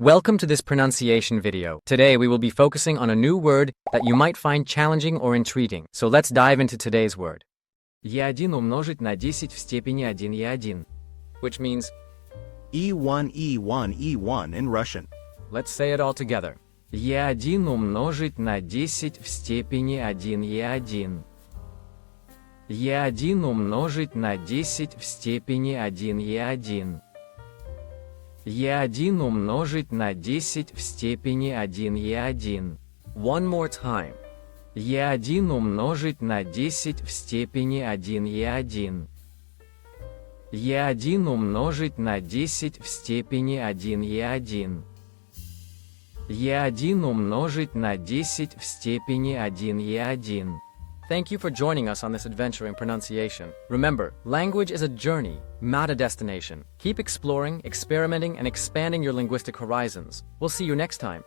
Welcome to this pronunciation video. Today we will be focusing on a new word that you might find challenging or intriguing. So let's dive into today's word. E1 умножить на 10 в степени 1 E1. Which means, E1e1e1 in Russian. let's say it all together. E1 умножить на 10 в степени 1 E1. E1 умножить на 10 в степени 1 E1. E1 умножить на 10 в степени 1 E1. One more time. E1 умножить на 10 в степени 1 E1. E1 умножить на 10 в степени 1 E1. E1 умножить на 10 в степени 1 E1. Thank you for joining us on this adventure in pronunciation. Remember, language is a journey, not a destination. Keep exploring, experimenting, and expanding your linguistic horizons. We'll see you next time.